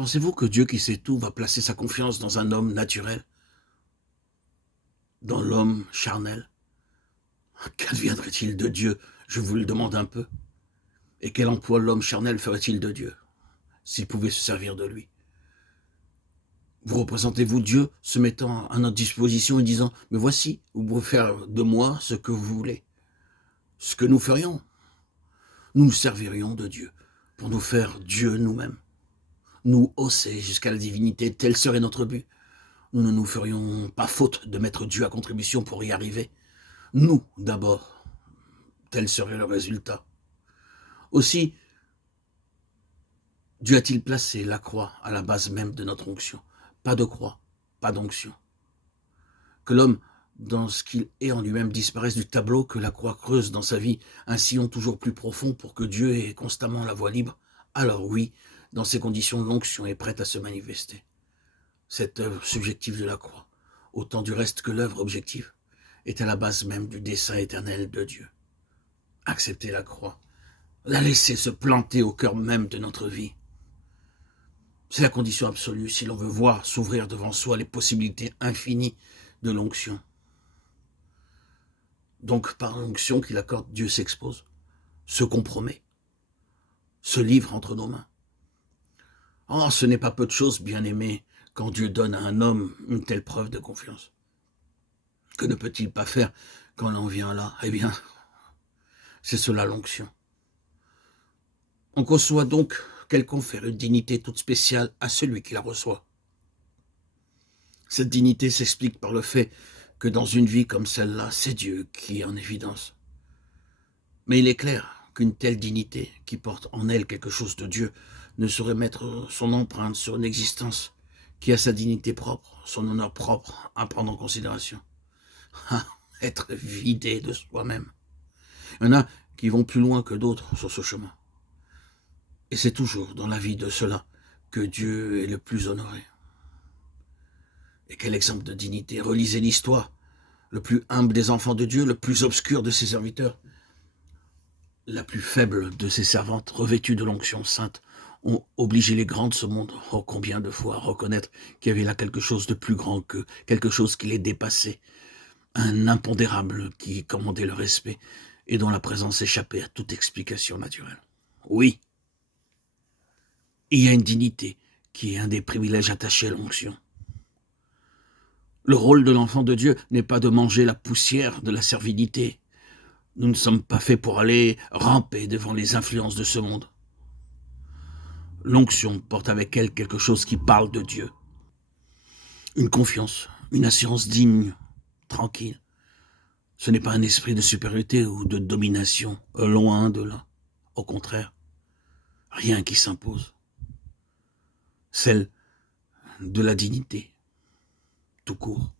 Pensez-vous que Dieu qui sait tout va placer sa confiance dans un homme naturel, dans l'homme charnel? Qu'adviendrait-il de Dieu? Je vous le demande un peu. Et quel emploi l'homme charnel ferait-il de Dieu, s'il pouvait se servir de lui? Vous représentez-vous Dieu se mettant à notre disposition et disant, mais voici, vous pouvez faire de moi ce que vous voulez. Ce que nous ferions, nous nous servirions de Dieu pour nous faire Dieu nous-mêmes, nous hausser jusqu'à la divinité, tel serait notre but. Nous ne nous ferions pas faute de mettre Dieu à contribution pour y arriver. Nous, d'abord, tel serait le résultat. Aussi, Dieu a-t-il placé la croix à la base même de notre onction? Pas de croix, pas d'onction. Que l'homme, dans ce qu'il est en lui-même, disparaisse du tableau, que la croix creuse dans sa vie un sillon toujours plus profond pour que Dieu ait constamment la voie libre, alors oui, dans ces conditions, l'onction est prête à se manifester. Cette œuvre subjective de la croix, autant du reste que l'œuvre objective, est à la base même du dessein éternel de Dieu. Accepter la croix, la laisser se planter au cœur même de notre vie. C'est la condition absolue si l'on veut voir s'ouvrir devant soi les possibilités infinies de l'onction. Donc par l'onction qu'il accorde, Dieu s'expose, se compromet, se livre entre nos mains. Oh, ce n'est pas peu de choses, bien-aimés, quand Dieu donne à un homme une telle preuve de confiance. Que ne peut-il pas faire quand l'on vient là? Eh bien, c'est cela l'onction. On conçoit donc qu'elle confère une dignité toute spéciale à celui qui la reçoit. Cette dignité s'explique par le fait que dans une vie comme celle-là, c'est Dieu qui est en évidence. Mais il est clair qu'une telle dignité, qui porte en elle quelque chose de Dieu, ne saurait mettre son empreinte sur une existence qui a sa dignité propre, son honneur propre à prendre en considération. Être vidé de soi-même. Il y en a qui vont plus loin que d'autres sur ce chemin. Et c'est toujours dans la vie de ceux-là que Dieu est le plus honoré. Et quel exemple de dignité! Relisez l'histoire. Le plus humble des enfants de Dieu, le plus obscur de ses serviteurs, la plus faible de ses servantes, revêtues de l'onction sainte, ont obligé les grands de ce monde, oh combien de fois, à reconnaître qu'il y avait là quelque chose de plus grand qu'eux, quelque chose qui les dépassait, un impondérable qui commandait le respect et dont la présence échappait à toute explication naturelle. Oui, il y a une dignité qui est un des privilèges attachés à l'onction. Le rôle de l'enfant de Dieu n'est pas de manger la poussière de la servilité. Nous ne sommes pas faits pour aller ramper devant les influences de ce monde. L'onction porte avec elle quelque chose qui parle de Dieu. Une confiance, une assurance digne, tranquille. Ce n'est pas un esprit de supériorité ou de domination, loin de là. Au contraire, rien qui s'impose. Celle de la dignité, tout court.